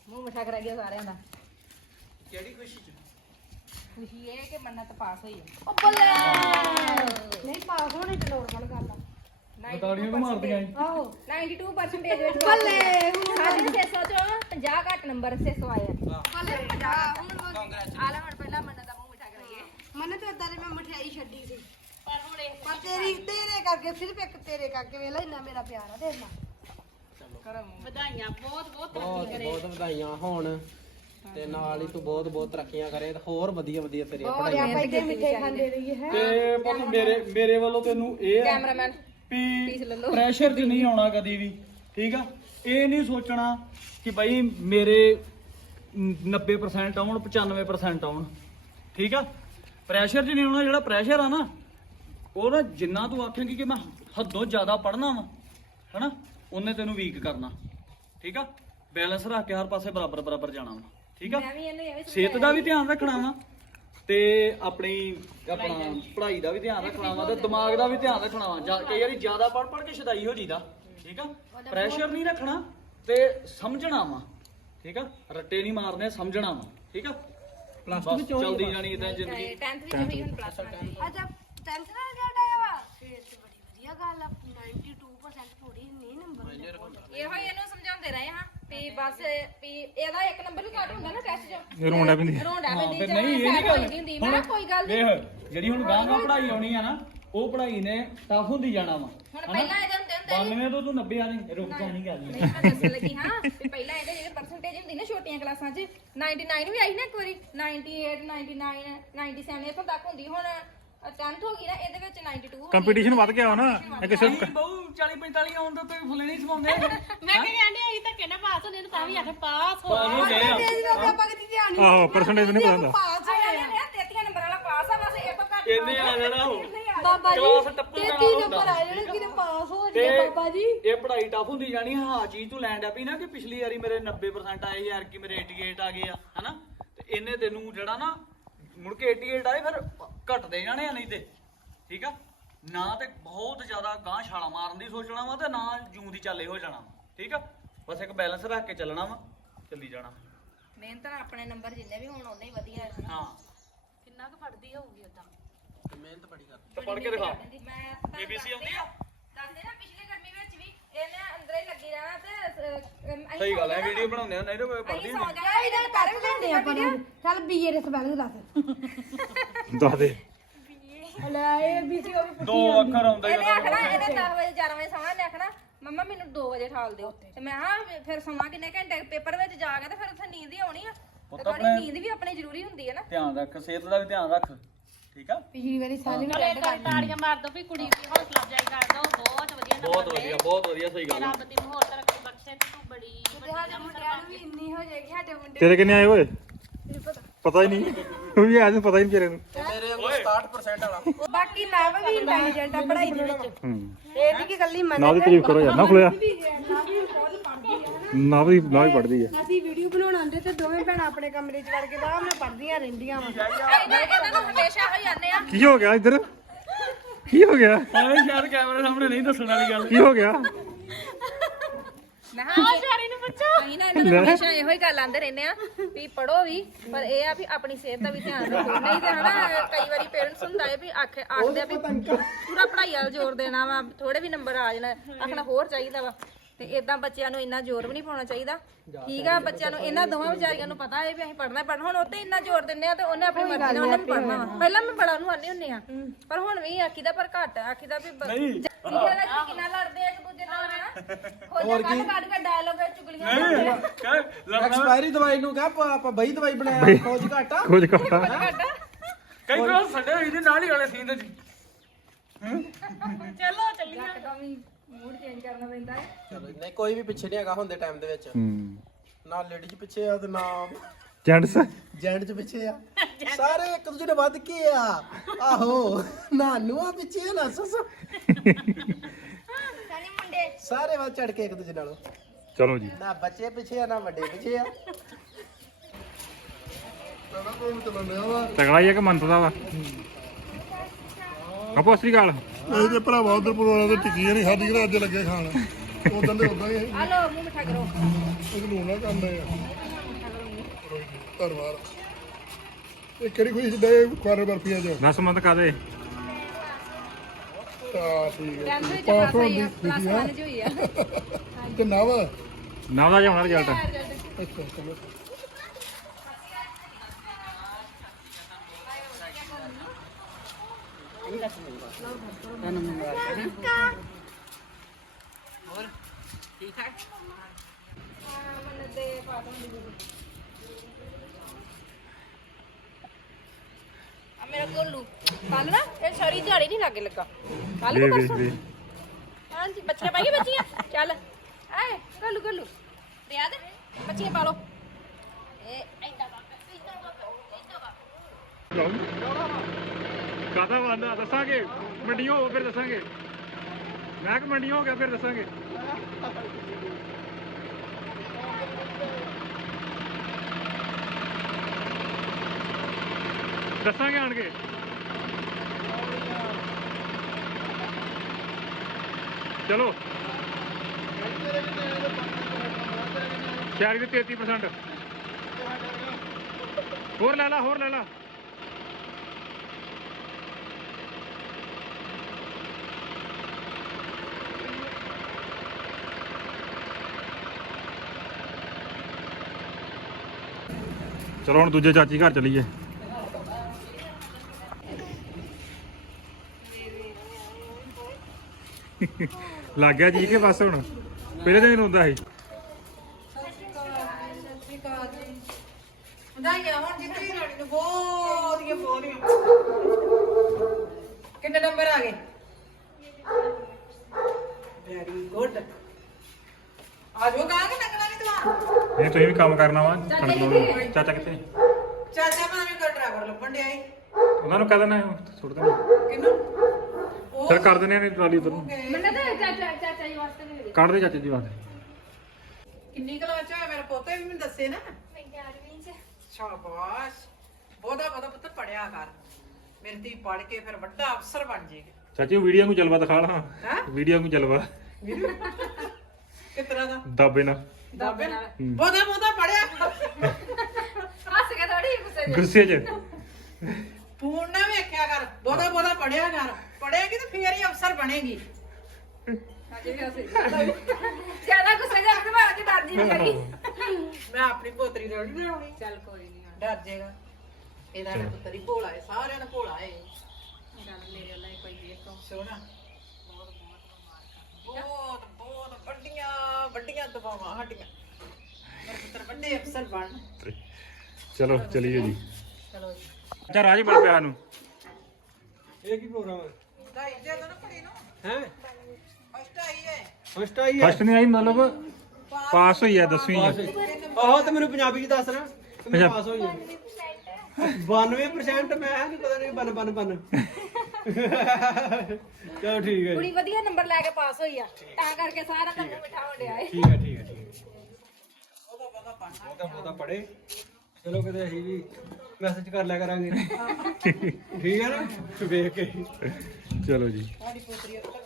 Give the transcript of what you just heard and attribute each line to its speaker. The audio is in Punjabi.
Speaker 1: ਮੂੰਹ ਮਿੱਠਾ ਕਰਾ ਗਿਆ ਸਾਰਿਆਂ ਦਾ।
Speaker 2: ਕਿਹੜੀ ਖੁਸ਼ੀ ਚ?
Speaker 1: ਖੁਸ਼ੀ ਇਹ ਕਿ ਮੰਨਤ ਪਾਸ ਹੋਈ ਆ।
Speaker 3: ਉਹ ਬੱਲੇ ਨਹੀਂ ਪਾਸ ਹੋਣੇ ਤੇ ਨੋਰਮਲ ਗੱਲ ਆ।
Speaker 4: ਤਾੜੀਆਂ ਨੂੰ ਮਾਰਦੀਆਂ
Speaker 3: ਆਹੋ
Speaker 1: 92% ਵਿੱਚ
Speaker 3: ਬੱਲੇ
Speaker 1: ਸਾਡੇ 600 ਚੋਂ 50 ਘੱਟ ਨੰਬਰ 600 ਆਏ ਆ।
Speaker 3: ਬੱਲੇ 50
Speaker 1: ਆਲਾ ਹੁਣ ਪਹਿਲਾਂ ਮੰਨਤ ਦਾ ਮੂੰਹ ਮਿੱਠਾ ਕਰਾਈਏ।
Speaker 3: ਮਨ ਤੇ ਇਦਾਂ ਦੀ ਮੈਂ ਮਠਿਆਈ ਛੱਡੀ ਸੀ ਪਰ ਤੇਰੇ ਕਰਕੇ ਸਿਰਫ ਇੱਕ ਤੇਰੇ ਕਰਕੇ ਵੇਲਾ ਇੰਨਾ ਮੇਰਾ ਪਿਆਰ ਆ ਤੇਰੇ ਨਾਲ।
Speaker 1: ਵਧਾਈਆਂ ਬਹੁਤ ਬਹੁਤ
Speaker 2: ਬਹੁਤ ਵਧਾਈਆਂ ਹੋਣ ਤੇ ਨਾਲ ਹੀ ਤੂੰ ਬਹੁਤ ਬਹੁਤ ਤਰੱਕੀਆਂ ਕਰੇ ਤੇ ਹੋਰ ਵਧੀਆ ਵਧੀਆ ਤੇਰੀਆਂ
Speaker 3: ਹੋਰ
Speaker 2: ਪੜ੍ਹਾਈਆਂ।
Speaker 3: ਆਪਾਂ ਇੱਥੇ ਮਿੱਠੇ ਖਾਂਦੇ ਰਹੀਏ ਹੈ
Speaker 4: ਤੇ ਪੁੱਤ ਮੇਰੇ ਵੱਲੋਂ ਤੈਨੂੰ ਇਹ ਆ
Speaker 1: ਕੈਮਰਾਮੈਨ
Speaker 4: ਵੀ ਪ੍ਰੈਸ਼ਰ 'ਚ ਨਹੀਂ ਆਉਣਾ ਕਦੀ ਵੀ, ਠੀਕ ਆ। ਇਹ ਨਹੀਂ ਸੋਚਣਾ ਕਿ ਭਾਈ ਮੇਰੇ 90% ਆਉਣ 95% ਆਉਣ, ਠੀਕ ਆ। ਪ੍ਰੈਸ਼ਰ 'ਚ ਨਹੀਂ ਆਉਣਾ। ਜਿਹੜਾ ਪ੍ਰੈਸ਼ਰ ਆ ਨਾ ਉਹ ਨਾ ਜਿੰਨਾ ਤੂੰ ਆਖੇਂਗੀ ਕਿ ਮੈਂ ਹੱਦੋਂ ਜ਼ਿਆਦਾ ਪੜ੍ਹਨਾ ਵਾ ਹਨਾ ਉਹਨੇ ਤੈਨੂੰ ਵੀਕ ਕਰਨਾ, ਠੀਕ ਆ। ਬੈਲੈਂਸ ਰੱਖ ਕੇ ਹਰ ਪਾਸੇ ਬਰਾਬਰ ਬਰਾਬਰ ਜਾਣਾ ਵਾ, ਠੀਕ ਆ।
Speaker 1: ਮੈਂ ਵੀ ਇਹਨੂੰ ਐਵੇਂ
Speaker 4: ਸਿਹਤ ਦਾ ਵੀ ਧਿਆਨ ਰੱਖਣਾ ਵਾ ਤੇ ਆਪਣੀ ਆਪਣਾ ਪੜ੍ਹਾਈ ਦਾ ਵੀ ਧਿਆਨ ਰੱਖਣਾ ਵਾ ਤੇ ਦਿਮਾਗ ਦਾ ਵੀ ਧਿਆਨ ਰੱਖਣਾ ਵਾ। ਕਈ ਵਾਰੀ ਜ਼ਿਆਦਾ ਪੜ੍ਹ ਕੇ ਸ਼ਦਾਈ ਹੋ ਜੀਦਾ, ਠੀਕ ਆ। ਪ੍ਰੈਸ਼ਰ ਨਹੀਂ ਰੱਖਣਾ ਤੇ ਸਮਝਣਾ ਵਾ, ਠੀਕ ਆ। ਰੱਟੇ ਨਹੀਂ ਮਾਰਨੇ, ਸਮਝਣਾ ਵਾ, ਠੀਕ ਆ। ਪਲੱਸ 2 ਚਲਦੀ ਜਾਣੀ ਇਦਾਂ ਜ਼ਿੰਦਗੀ।
Speaker 1: 10th ਵਿੱਚ ਹੋਈ ਹੁਣ ਪਲੱਸ 1
Speaker 3: ਅੱਛਾ ਟੈਂਸ਼ਨ ਨਾਲ ਗਿਆ ਆਇਆ ਵਾ ਫੇਰ ਤੇ ਬੜੀ ਵਧੀਆ ਗੱਲ ਆ 92% ਪੂਰੀ ਨਹੀਂ ਨੰਬਰ
Speaker 1: ਇਹੋ ਹੀ ਇਹਨੂੰ ਸਮਝਾਉਂਦੇ ਰਹੇ ਹਾਂ ਵੀ ਬਸ ਵੀ ਇਹਦਾ ਇੱਕ ਨੰਬਰ ਵੀ ਘੱਟ ਹੁੰਦਾ ਨਾ ਟੈਸਟ 'ਚ
Speaker 5: ਰੋਂਡਾ ਪੈਂਦੀ
Speaker 1: ਰੋਂਡਾ
Speaker 4: ਹਾਂ,
Speaker 1: ਪੈਂਦੀ
Speaker 4: ਫਿਰ ਨਹੀਂ ਇਹ ਨਹੀਂ ਗੱਲ
Speaker 1: ਹੁੰਦੀ ਮੈਂ ਕਿਹਾ ਕੋਈ ਗੱਲ ਨਹੀਂ।
Speaker 4: ਵੇਖ ਜਿਹੜੀ ਹੁਣ ਗਾਂ ਪੜ੍ਹਾਈ ਆਉਣੀ ਆ ਨਾ ਉਹ ਪੜ੍ਹਾਈ ਨੇ ਟਫ ਹੁੰਦੀ ਜਾਣਾ ਵਾ।
Speaker 1: ਹੁਣ ਪਹਿਲਾਂ ਇਹਦੇ ਹੁੰਦੇ
Speaker 4: 92 ਤੋਂ ਤੂੰ 90 ਆ ਨਹੀਂ ਰੁਕ ਜਾ ਨਹੀਂ ਗੱਲ
Speaker 1: ਨਹੀਂ ਮੈਂ ਦੱਸਣ ਲੱਗੀ ਹਾਂ ਵੀ ਪਹਿਲਾਂ ਇਹਦੇ ਜਿਹੜੇ ਪਰਸੈਂਟੇਜ ਹੁੰਦੀ ਨਾ ਛੋਟੀਆਂ ਕਲਾਸਾਂ 'ਚ 99 ਵੀ ਆਈ ਨਾ ਇੱਕ ਵਾਰੀ 98 99 97 ਇੱਥੋਂ ਤੱਕ ਹੁੰਦੀ। ਹੁਣ 10th ਹੋ ਗਈ ਨਾ ਇਹਦੇ ਵਿੱਚ 92 ਹੋ ਗਈ।
Speaker 5: ਕੰਪੀਟੀਸ਼ਨ ਵੱਧ ਗਿਆ ਨਾ ਇਹ ਕਿਸੇ
Speaker 4: ਨਹੀਂ ਬਹੁ 40 45 ਆਉਣ ਤੋਂ ਫੁੱਲੇ ਨਹੀਂ ਸਮਾਉਂਦੇ
Speaker 1: ਮੈਂ ਕਿਹਾ ਕਹਿੰਦੇ ਅਸੀਂ ਤਾਂ ਕਿਹਨੇ ਪਾਸ ਹੁੰਦੇ ਨੇ ਤਾਂ ਵੀ ਆਖੇ ਪਾਸ ਹੋ
Speaker 4: ਪਾਣੀ ਗਏ ਆ।
Speaker 3: ਤੇਜ ਲੋਕ ਆਪਾਂ ਕਿਤੇ ਧਿਆਨ ਨਹੀਂ
Speaker 5: ਆਹੋ ਪਰਸੈਂਟੇਜ ਨਹੀਂ ਪਤਾ ਹੁੰਦਾ
Speaker 3: ਪਾਸ ਹੋਏ ਆ
Speaker 1: 33 ਨੰਬਰ ਵਾਲਾ ਪਾਸ ਆ ਬਸ ਇਹ ਤੋਂ ਘੱਟ
Speaker 4: ਇੰਨੇ ਆ ਜਾਣਾ ਉਹ
Speaker 3: ਬਾਬਾ ਜੀ
Speaker 4: ਕਲਾਸ ਟੱਪੂ ਦਾ
Speaker 3: 33
Speaker 4: ਹੁੰਦਾ।
Speaker 3: ਨੰਬਰ ਆ ਜਾਣੇ ਕਿਤੇ ਪਾਸ ਹੋ
Speaker 4: ਤੇ
Speaker 3: ਜਾਏ ਬਾਬਾ ਜੀ।
Speaker 4: ਇਹ ਪੜ੍ਹਾਈ ਟਫ ਹੁੰਦੀ ਜਾਣੀ। ਹਾਂ ਚੀਜ਼ ਤੂੰ ਲੈਣ ਡਿਆ ਪਈ ਨਾ ਕਿ ਪਿਛਲੀ ਵਾਰੀ ਮੇਰੇ 90% ਆਏ ਯਾਰ ਕਿ ਮੇਰੇ 88 ਆ ਗਏ ਆ ਹਨਾ ਤੇ ਇਹਨੇ ਤੈਨੂੰ ਜਿਹੜਾ ਨਾ ਮੁੜ ਕੇ 88 ਆਏ ਫਿਰ ਘਟਦੇ ਜਾਣੇ ਆ ਨਹੀਂ ਤੇ, ਠੀਕ ਆ। ਨਾ ਤੇ ਬਹੁਤ ਜ਼ਿਆਦਾ ਗਾਂ ਛਾਲਾ ਮਾਰਨ ਦੀ ਸੋਚਣਾ ਵਾ ਤੇ ਨਾ ਜੂੰ ਦੀ ਚਾਲੇ ਹੋ ਜਾਣਾ ਵਾ, ਠੀਕ ਆ। ਬਸ ਇੱਕ ਬੈਲੈਂਸ ਰੱਖ ਕੇ ਚੱਲਣਾ ਵਾ, ਚੱਲੀ ਜਾਣਾ।
Speaker 1: ਮਿਹਨਤ ਨਾਲ ਆਪਣੇ ਨੰਬਰ ਜਿੰਨੇ ਵੀ ਹੋਣ ਉਹਨੇ ਹੀ ਵਧੀਆ ਹੈ।
Speaker 4: ਹਾਂ
Speaker 1: ਕਿੰਨਾ ਕੁ ਪੜਦੀ ਹੋਊਗੀ ਉਦਾਂ
Speaker 2: ਮਿਹਨਤ ਬੜੀ ਕਰ
Speaker 4: ਤੇ ਪੜ੍ਹ ਕੇ ਦਿਖਾ।
Speaker 1: ਮੈਂ
Speaker 4: BBC ਆਉਂਦੀ ਆ?
Speaker 1: ਦੱਸਦੇ ਨਾ ਪਿਛਲੀ ਗਰਮੀ ਵਿੱਚ ਵੀ ਇਹਨੇ ਅੰਦਰ ਹੀ ਲੱਗੀ ਰਹਿਣਾ ਤੇ
Speaker 4: ਸਹੀ ਗੱਲ ਹੈ ਵੀਡੀਓ ਬਣਾਉਂਦੇ ਆ ਨਹੀਂ ਤਾਂ ਕੋਈ
Speaker 1: ਅਸੀਂ
Speaker 4: ਪੜ੍ਹਦੀ
Speaker 1: ਸੌ
Speaker 4: ਨਹੀਂ।
Speaker 1: ਜਾਣਾ
Speaker 3: ਇਹਦੇ ਪੈਸੇ ਲੈਂਦੇ ਆਪਾਂ ਨੂੰ ਚੱਲ ਬੀਏ ਦੇ ਸਪੈਲਿੰਗ ਦੱਸ
Speaker 5: ਦੱਸ ਦੇ
Speaker 3: ਲੈ ਇਹ ਬੀਸੀ ਉਹ ਵੀ
Speaker 4: ਦੋ ਅੱਖਰ ਆਉਂਦਾ ਹੀ
Speaker 1: ਇਹਨੇ ਆਖਣਾ ਇਹਨੇ 10 ਵਜੇ 11 ਵਜੇ ਸੌਣਾ, ਇਹਨੇ ਆਖਣਾ ਮੰਮਾ ਮੈਨੂੰ 2 ਵਜੇ ਠਾਲ ਦਿਓ ਤੇ ਮੈਂ ਹਾਂ ਫਿਰ ਸੌਣਾ ਕਿੰਨੇ ਘੰਟੇ ਪੇਪਰ ਵਿੱਚ ਜਾ ਕੇ ਤੇ ਫਿਰ ਉੱਥੇ ਨੀਂਦ ਹੀ ਆਉਣੀ ਆ ਤੇ ਥੋੜੀ ਨੀਂਦ ਵੀ ਆਪਣੀ ਜ਼ਰੂਰੀ ਹੁੰਦੀ ਹੈ ਨਾ।
Speaker 4: ਧਿਆਨ ਰੱਖ, ਸਿਹਤ ਦਾ ਵੀ ਧਿਆਨ ਰੱਖ, ਠੀਕ ਆ।
Speaker 3: ਪਿਛਲੀ ਵਾਰੀ ਸਾਲੀ ਨੂੰ
Speaker 1: ਤਾੜੀਆਂ ਮਾਰ ਦੋ ਵੀ ਕੁੜੀ ਦੀ ਹੌਸਲਾ ਅਫਜ਼ਾਈ ਕਰ ਦੋ ਬਹੁਤ ਵਧੀਆ
Speaker 4: ਬਹੁਤ ਵਧੀਆ ਸਹੀ ਗੱਲ ਆ।
Speaker 1: ਰੱਬ ਦੀ ਹੋਰ ਤਰੱਕੀ ਬਖਸ਼ੇ ਤੇ ਤੂੰ ਬੜੀ
Speaker 3: ਸਾਡੇ ਮੁੰਡਿਆਂ ਨੂੰ ਵੀ ਇੰਨੀ ਹੋ ਜਾਏਗੀ ਸਾਡੇ ਮੁੰਡੇ
Speaker 5: ਤੇਰੇ ਕਿੰਨੇ ਆਏ ਓਏ ਪਤਾ ਹੀ ਨਹੀਂ ਉਹ ਵੀ ਅੱਜ ਪਤਾ ਹੀ ਨਹੀਂ ਤੇਰੇ ਨੂੰ
Speaker 2: ਮੇਰੇ ਕੋਲ 67% ਵਾਲਾ
Speaker 3: ਬਾਕੀ ਨਾ ਵੀ ਇੰਟੈਲੀਜੈਂਟ ਆ ਪੜ੍ਹਾਈ ਦੇ ਵਿੱਚ
Speaker 5: ਹੂੰ
Speaker 3: ਇਹ ਨਹੀਂ ਕਿ ਕੱਲੀ
Speaker 5: ਨਾ ਦੀ ਤਾਰੀਫ ਕਰੋ ਯਾਰ ਨਾ ਖੁੱਲਿਆ ਨਾ ਵੀ ਪੜਦੀ ਹੈ।
Speaker 3: ਅਸੀਂ ਵੀਡੀਓ ਬਣਾਉਣ ਆਉਂਦੇ ਤੇ ਦੋਵੇਂ ਭੈਣਾਂ ਆਪਣੇ ਕਮਰੇ 'ਚ ਵੜ ਕੇ ਆਰਾਮ ਨਾਲ ਪੜ੍ਹਦੀਆਂ ਰਹਿੰਦੀਆਂ ਵਾ
Speaker 1: ਇਹਨਾਂ ਨੂੰ ਹਮੇਸ਼ਾ ਹੋ ਜਾਂਦੇ ਆ।
Speaker 5: ਕੀ ਹੋ ਗਿਆ ਇੱਧਰ ਕੀ ਹੋ ਗਿਆ
Speaker 4: ਐਵੇਂ ਸ਼ਾਇਦ ਕੈਮਰੇ ਸਾਹਮਣੇ ਨਹੀਂ ਦੱਸਣ ਵਾਲੀ ਗੱਲ।
Speaker 5: ਕੀ ਹੋ ਗਿਆ
Speaker 1: ਮੈਂ ਹਾਂ ਸ਼ਾਰੀ ਨੂੰ ਪੁੱਛੋ ਅਸੀਂ ਨਾ ਇਹਨਾਂ ਨੂੰ ਹਮੇਸ਼ਾ ਇਹੋ ਹੀ ਗੱਲ ਆਂਦੇ ਰਹਿੰਦੇ ਆ ਵੀ ਪੜੋ ਵੀ ਪਰ ਇਹ ਆ ਵੀ ਆਪਣੀ ਸਿਹਤ ਦਾ ਵੀ ਧਿਆਨ ਰੱਖੋ। ਨਹੀਂ ਤੇ ਹਨਾ ਕਈ ਵਾਰੀ ਪੇਰੈਂਟਸ ਹੁੰਦਾ ਹੈ ਵੀ ਆਖਦੇ ਆ ਵੀ ਪੂਰਾ ਪੜ੍ਹਾਈ ਵੱਲ ਜ਼ੋਰ ਦੇਣਾ ਵਾ, ਥੋੜੇ ਵੀ ਨੰਬਰ ਆ ਜਾਣਾ ਆਖਣਾ ਹੋਰ ਚਾਹੀਦਾ ਵਾ। ਤੇ ਇਦਾਂ ਬੱਚਿਆਂ ਨੂੰ ਇੰਨਾ ਜ਼ੋਰ ਵੀ ਨਹੀਂ ਪਾਉਣਾ ਚਾਹੀਦਾ, ਠੀਕ ਆ। ਬੱਚਿਆਂ ਨੂੰ ਇਹਨਾਂ ਦੋਵਾਂ ਵਿਚਾਰੀਆਂ ਨੂੰ ਪਤਾ ਹੈ ਵੀ ਅਸੀਂ ਪੜ੍ਹਨਾ ਹੁਣ ਉੱਤੇ ਇੰਨਾ ਜ਼ੋਰ ਦਿੰਦੇ ਆ ਤੇ ਉਹਨੇ ਆਪਣੀ ਮਰਜ਼ੀ ਨਾਲ ਉਹਨੇ ਵੀ ਪੜ੍ਹਨਾ ਵਾ। ਪਹਿਲਾਂ ਮੈਂ ਬੜਾ ਉਹਨੂੰ ਆਨੇ ਹੁੰਨੇ ਆ ਪਰ ਹੁਣ ਵੀ ਆਖੀਦਾ ਪਰ ਘੱਟ ਆਖੀਦਾ ਵੀ ਕਿੰਨਾ ਲੜਦੇ ਆ ਇੱਕ ਦੂਜੇ ਨਾਲ ਹਨਾ ਕੱਢ ਕੇ ਡਾਇਲੋਗ ਚੁਗਲੀਆਂ
Speaker 2: ਐਕਸਪਾਇਰੀ ਦਵਾਈ ਨੂੰ ਕਹ ਆਪਾਂ ਬਈ ਦਵਾਈ ਬਣਾਇਆ ਖੋਜ ਘਾਟਾ
Speaker 5: ਕੁਝ ਘਟਾ
Speaker 4: ਕਈ ਵਾਰ ਸਾਡੇ ਇਹਦੇ ਨਾਲ ਹੀ ਵਾਲੇ ਸੀਨ ਚ
Speaker 1: ਚਲੋ ਚੱਲੀਏ ਮੂਡ ਚੇਂਜ ਕਰਨਾ ਪੈਂਦਾ ਹੈ।
Speaker 2: ਚਲੋ ਨਹੀਂ ਕੋਈ ਵੀ ਪਿੱਛੇ ਨਹੀਂ ਹੈਗਾ ਹੁੰਦੇ ਟਾਈਮ ਦੇ ਵਿੱਚ
Speaker 5: ਹੂੰ
Speaker 2: ਨਾ ਲੇਡੀ ਚ ਪਿੱਛੇ ਆ ਤੇ ਨਾ
Speaker 5: ਜੈਂਟਸ
Speaker 2: ਜੈਂਟ ਚ ਪਿੱਛੇ ਆ ਸਾਰੇ ਇੱਕ ਦੂਜੇ ਨੇ ਵੱਧ ਕੇ ਆ ਆਹੋ ਨਾ ਨੂਆ ਪਿੱਛੇ ਆ ਨਾ ਸੱਸ
Speaker 1: ਸਾਨੀ ਮੁੰਡੇ
Speaker 2: ਸਾਰੇ ਵੱਧ ਚੜ ਕੇ ਇੱਕ ਦੂਜੇ ਨਾਲੋਂ
Speaker 5: ਚਲੋ ਜੀ
Speaker 2: ਨਾ ਬੱਚੇ ਪਿੱਛੇ ਆ ਨਾ ਵੱਡੇ ਪਿੱਛੇ ਆ
Speaker 5: ਤਗੜਾ ਹੀ ਹੈ ਕਿ ਮੰਨਦਾ ਵਾ ਆਪੋ ਸ੍ਰੀ ਅਕਾਲ
Speaker 6: ਇਹ ਤੇ ਭਰਾਵਾ ਉਧਰ ਪੁਰਾਣਾ ਤੇ ਟਿੱਕੀਆਂ ਨਹੀਂ ਖਾਦੀ ਅੱਜ ਲੱਗੇ ਖਾਣ ਉਦੋਂ ਦੇ ਉਦਾਂ ਹੀ
Speaker 1: ਆ ਲੋ ਮੂੰਹ ਮਿੱਠਾ ਕਰੋ
Speaker 6: ਇਹ ਲੂਣਾ ਕੰਮ ਹੈ ਧੰਨਵਾਦ ਇਹ ਕਿਹੜੀ ਖੁਸ਼ੀ ਚ ਡੇ ਖੁਆਰੇ ਬਰਫੀਆਂ ਚ
Speaker 5: ਦਸ ਮੰਦ ਕਾਦੇ
Speaker 6: ਤਾਂ ਠੀਕ ਹੈ
Speaker 1: 10th ਵਿੱਚ
Speaker 6: ਪਾਸ
Speaker 1: ਪਾਸ
Speaker 6: ਹੋਣ
Speaker 1: ਹੋਈ
Speaker 6: ਦੀ
Speaker 1: ਆ
Speaker 6: ਖੁਸ਼ੀ
Speaker 1: ਪਲੱਸ
Speaker 6: ਆ
Speaker 1: 1 ਚ ਹੋਈ ਆ
Speaker 6: ਕਿੰਨਾ ਵਾ
Speaker 5: ਨਾ ਦਾ ਜਾਣਾ ਰਿਜ਼ਲਟ
Speaker 6: ਅੱਛਾ ਚਲੋ
Speaker 1: ਆ ਮੇਰਾ ਗੋਲੂ ਕੱਲ ਨਾ ਇਹ ਸਾਰੀ ਦਿਹਾੜੀ ਨਹੀਂ ਲੱਗੇ ਲੱਗਾ ਕੱਲ
Speaker 5: ਵੇ
Speaker 1: ਨੂੰ
Speaker 5: ਵੇ
Speaker 1: ਪਰਸੋਂ
Speaker 5: ਵੇ
Speaker 1: ਹਾਂਜੀ ਬੱਚੀਆਂ ਪਾਈਏ ਬੱਚੀਆਂ ਚੱਲ ਆਏ ਗੋਲੂ ਗੋਲੂ ਰਿਆ ਦੇ ਬੱਚੀਆਂ ਪਾ ਲਓ ਇਹ ਐਂਦਾ
Speaker 5: ਕਾਦਾ ਵਾਦਾ ਦੱਸਾਂਗੇ ਮੰਡੀਆਂ ਹੋ ਫਿਰ ਦੱਸਾਂਗੇ ਮੈਂ ਕਿ ਮੰਡੀਆਂ ਹੋ ਗਿਆ ਫਿਰ ਦੱਸਾਂਗੇ ਦੱਸਾਂਗੇ ਆਣ ਕੇ ਚਲੋ ਸ਼ਹਿਰ ਦੇ 33% ਹੋਰ ਲੈ ਲਾ ਹੋਰ ਲੈ ਲਾ ਚਲੋ ਹੁਣ ਦੂਜੇ ਚਾਚੀ ਘਰ ਚਲੀਏ ਲੱਗ ਗਿਆ ਜੀ ਕਿ ਬਸ ਹੁਣ ਪਹਿਲੇ ਦਿਨ ਹੁੰਦਾ ਸੀ
Speaker 3: ਵਧਾਈਆਂ ਹੁਣ ਜਿੱਤੀ ਰਾਣੀ ਨੂੰ ਬਹੁਤੀਆਂ ਬਹੁਤੀਆਂ ਕਿੰਨੇ ਨੰਬਰ ਆ ਗਏ ਵੈਰੀ ਗੁੱਡ ਆ ਜੋ ਕਹਾਂ ਕਿ ਲੱਗਣਾ ਨਹੀਂ ਤੂੰ
Speaker 5: ਇਹ ਤੁਸੀਂ ਵੀ ਕੰਮ ਕਰਨਾ ਵਾ ਕਣਕ ਨੂੰ ਚਾਚਾ ਕਿੱਥੇ
Speaker 3: ਚਾਚਾ ਮਾਨੂੰ ਕੋ ਡਰਾਈਵਰ ਲੱਭਣ ਡਿਆ ਈ
Speaker 5: ਉਹਨਾਂ ਨੂੰ ਕਹਿ ਦੇਣਾ ਸੁੱਟ ਦੇਣਾ
Speaker 3: ਕਿਨੂੰ ਉਹ
Speaker 5: ਫਿਰ ਕਰ ਦਿੰਦੇ ਨੇ ਟਰਾਲੀ ਉਧਰ ਨੂੰ
Speaker 1: ਮੰਨਾ ਤਾਂ ਚਾਚਾ ਜੀ ਵਾਸਤੇ ਨਹੀਂ
Speaker 5: ਕੱਢ ਦੇ ਚਾਚੇ ਜੀ ਵਾਸਤੇ
Speaker 3: ਕਿੰਨੀ ਕਲਾਸ ਚ ਹੋਇਆ ਮੇਰਾ ਪੋਤੇ ਵੀ ਮੈਨੂੰ ਦੱਸੇ ਨਾ ਸ਼ਾਬਾਸ਼ ਬਹੁਤਾ ਬਹੁਤਾ ਪੁੱਤ ਪੜਿਆ ਕਰ ਮੇਰੀ ਧੀ ਪੜ ਕੇ ਫਿਰ ਵੱਡਾ ਅਫਸਰ ਬਣ ਜਾਏਗੀ
Speaker 5: ਚਾਚੀ ਵੀਡੀਓ ਨੂੰ ਜਲਵਾ ਦਿਖਾ ਲਾ
Speaker 3: ਹੈਂ?
Speaker 5: ਵੀਡੀਓ ਨੂੰ ਜਲਵਾ
Speaker 3: ਕਿਸ ਤਰ੍ਹਾਂ ਦਾ
Speaker 5: ਦਾਬੇ ਨਾਲ
Speaker 3: ਦਾਬੇ ਨਾਲ ਬਹੁਤਾ ਬਹੁਤਾ ਪੜਿਆ
Speaker 1: ਹੱਸ ਕੇ ਥੋੜੀ ਗੁੱਸੇ
Speaker 5: ਗੁੱਸੇ 'ਚ
Speaker 3: ਫੋਨ ਨਾ ਵੇਖਿਆ ਕਰ ਬਹੁਤਾ ਬਹੁਤਾ ਪੜਿਆ ਕਰ ਪੜੇਗੀ ਤੇ ਫੇਰ ਹੀ ਅਫਸਰ ਬਣੇਗੀ
Speaker 1: ਜਿਆਦਾ ਗੁੱਸੇ ਜਾ ਕੇ ਬਾਅਦ ਚ ਡਰ ਜੀ ਕਰੀ
Speaker 3: ਮੈਂ ਆਪਣੀ ਪੋਤਰੀ ਰੋੜੀ ਬਣਾਉਣੀ ਚੱਲ ਕੋਈ ਨਹੀਂ ਡਰ ਜਾਏਗਾ ਇਹਦਾ ਨਾ ਪੁੱਤਰੀ ਭੋਲਾ ਹੈ ਸਾਰਿਆਂ ਦਾ ਭੋਲਾ ਹੈ ਗੱਲ ਮੇਰੇ ਵੱਲ ਹੀ ਕੋਈ ਦੇਖੋ ਸੋਹਣਾ ਬਹੁਤ ਬਹੁਤ ਵੱਡੀਆਂ ਵੱਡੀਆਂ ਦਬਾਵਾਂ ਹੱਡੀਆਂ ਮੇਰੇ ਪੁੱਤਰ ਵੱਡੇ ਅਫਸਰ ਬਣ
Speaker 5: ਚਲੋ ਚਲੀਏ ਜੀ
Speaker 3: ਚਲੋ ਜੀ
Speaker 5: ਅੱਛਾ ਰਾਜ ਮਿਲ ਪਿਆ ਸਾਨੂੰ
Speaker 4: ਇਹ ਕੀ ਪ੍ਰੋਗਰਾਮ ਹੈ
Speaker 3: ਦਾਈ ਦੇ ਦੋ ਨਾ ਕੁੜੀ ਨੂੰ
Speaker 4: ਹੈ
Speaker 3: ਫਸਟ ਆਈ ਹੈ
Speaker 4: ਫਸਟ ਆਈ ਹੈ
Speaker 5: ਫਸਟ ਨਹੀਂ ਆਈ ਮਤਲਬ ਪਾਸ ਹੋਈ ਆ 10ਵੀਂ
Speaker 4: ਆਹੋ ਤੇ ਮੈਨੂੰ ਪੰਜਾਬੀ ਚ ਦੱਸ ਨਾ ਮੈਂ ਪਾਸ ਹੋਈ ਹਾਂ 92% ਮੈਂ ਨਹੀਂ ਪਤਾ ਨਹੀਂ ਬਨ ਚਲੋ ਠੀਕ ਹੈ
Speaker 1: ਕੁੜੀ ਵਧੀਆ ਨੰਬਰ ਲੈ ਕੇ ਪਾਸ ਹੋਈ ਆ ਤਾਂ ਕਰਕੇ ਸਾਰਾ ਕੰਮ ਮਿਠਾ ਹੋ ਡਿਆ ਏ
Speaker 4: ਠੀਕ ਹੈ ਉਹਦਾ ਪੜੇ ਚਲੋ ਕਿਤੇ ਅਸੀਂ ਵੀ ਮੈਸੇਜ ਕਰ ਲਿਆ ਕਰਾਂਗੇ ਠੀਕ ਹੈ ਨਾ ਵੇਖ ਕੇ
Speaker 5: ਚਲੋ ਜੀ
Speaker 3: ਸਾਡੀ ਪੋਤਰੀ